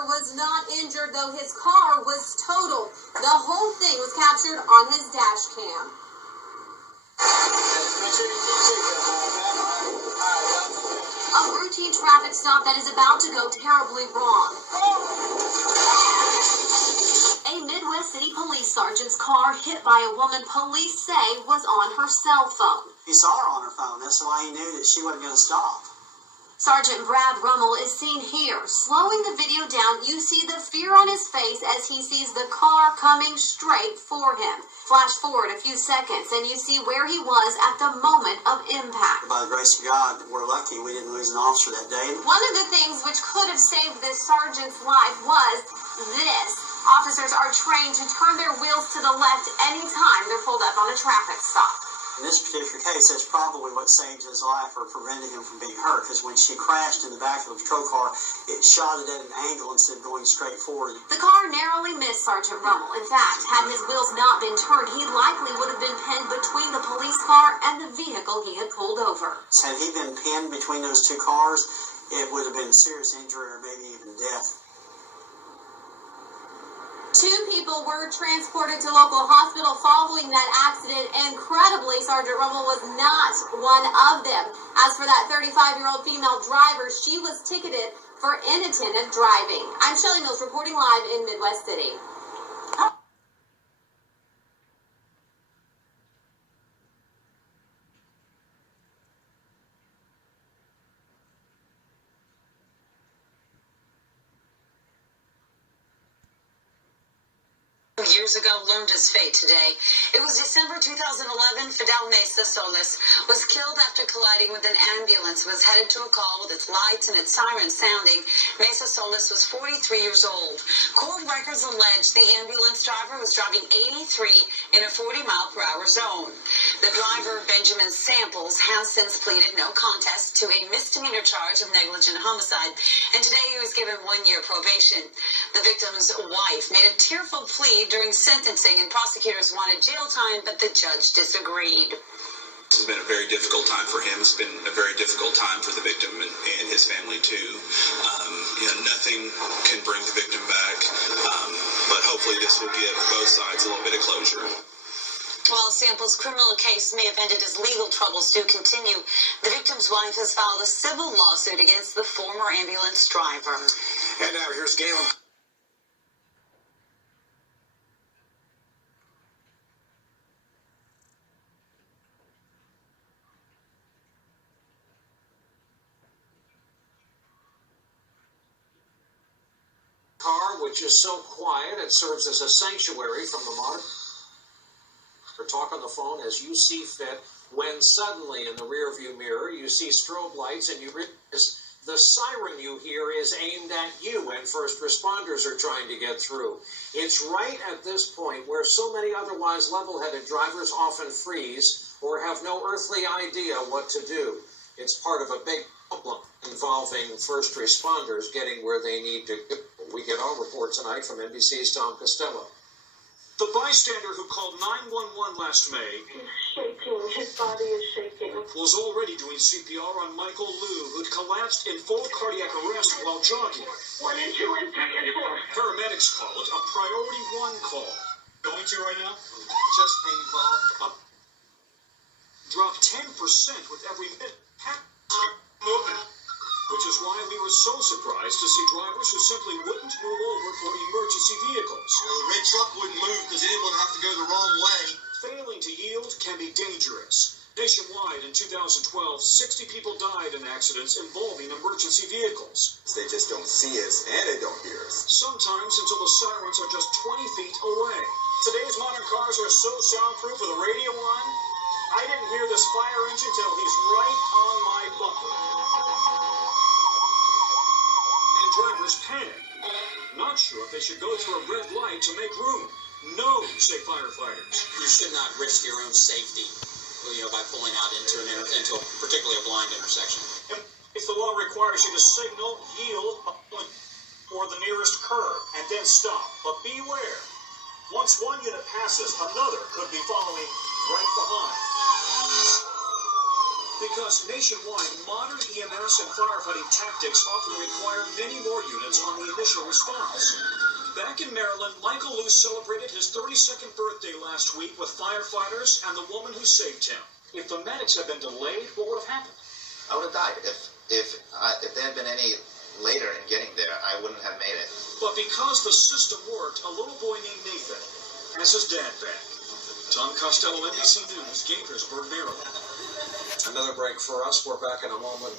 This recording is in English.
officer was not injured, though his car was totaled. The whole thing was captured on his dash cam. A routine traffic stop that is about to go terribly wrong. A Midwest City police sergeant's car hit by a woman police say was on her cell phone. He saw her on her phone. That's why he knew that she wasn't going to stop. Sergeant Brad Rummel is seen here. Slowing the video down, you see the fear on his face as he sees the car coming straight for him. Flash forward a few seconds and you see where he was at the moment of impact. By the grace of God, we're lucky we didn't lose an officer that day. One of the things which could have saved this sergeant's life was this. Officers are trained to turn their wheels to the left anytime they're pulled up on a traffic stop. In this particular case, that's probably what saved his life or prevented him from being hurt, because when she crashed in the back of the patrol car, it shot it at an angle instead of going straight forward. The car narrowly missed Sergeant Rummel. In fact, had his wheels not been turned, he likely would have been pinned between the police car and the vehicle he had pulled over. Had he been pinned between those two cars, it would have been serious injury or maybe even death. 2 people were transported to local hospital following that accident. Incredibly, Sergeant Rummel was not one of them. As for that 35-year-old female driver, she was ticketed for inattentive driving. I'm Shelley Mills reporting live in Midwest City. Years ago learned his fate today. It was December 2011. Fidel Mesa Solis was killed after colliding with an ambulance. Was headed to a call with its lights and its sirens sounding. Mesa Solis was 43 years old. Court records allege the ambulance driver was driving 83 in a 40-mile-per-hour zone. The driver, Benjamin Samples, has since pleaded no contest to a misdemeanor charge of negligent homicide, and today he was given 1-year probation. The victim's wife made a tearful plea during sentencing, and prosecutors wanted jail time, but the judge disagreed. This has been a very difficult time for him. It's been a very difficult time for the victim and his family too. Nothing can bring the victim back, but hopefully this will give both sides a little bit of closure. While Samples' criminal case may have ended his legal troubles to continue, the victim's wife has filed a civil lawsuit against the former ambulance driver. And now here's Galen. Car, which is so quiet it serves as a sanctuary from the modern or talk on the phone as you see fit, when suddenly in the rearview mirror you see strobe lights and you realize the siren you hear is aimed at you and first responders are trying to get through. It's right at this point where so many otherwise level-headed drivers often freeze or have no earthly idea what to do. It's part of a big problem involving first responders getting where they need to go. We get our report tonight from NBC's Tom Costello. The bystander who called 911 last May... He's shaking. His body is shaking. ...was already doing CPR on Michael Liu, who'd collapsed in full cardiac arrest while jogging. 1 and 2 and 3 and 4. Paramedics call it a priority 1 call. Going to right now? Just painful. Drop 10% with every minute. Moving. Which is why we were so surprised to see drivers who simply wouldn't move over for emergency vehicles. Well, the red truck wouldn't move because it didn't want to have to go the wrong way. Failing to yield can be dangerous. Nationwide in 2012, 60 people died in accidents involving emergency vehicles. They just don't see us and they don't hear us. Sometimes until the sirens are just 20 feet away. Today's modern cars are so soundproof with a radio on. I didn't hear this fire engine till he's right on my bumper. Drivers panic, not sure if they should go through a red light to make room. No, say firefighters. You should not risk your own safety, by pulling out into particularly a blind intersection. If the law requires you to signal, yield, or the nearest curb, and then stop. But beware, once one unit passes, another could be following right behind. Because nationwide, modern EMS and firefighting tactics often require many more units on the initial response. Back in Maryland, Michael Luce celebrated his 32nd birthday last week with firefighters and the woman who saved him. If the medics had been delayed, what would have happened? I would have died. If there had been any later in getting there, I wouldn't have made it. But because the system worked, a little boy named Nathan has his dad back. Tom Costello, NBC News, Gaithersburg, Maryland. Another break for us. We're back in a moment.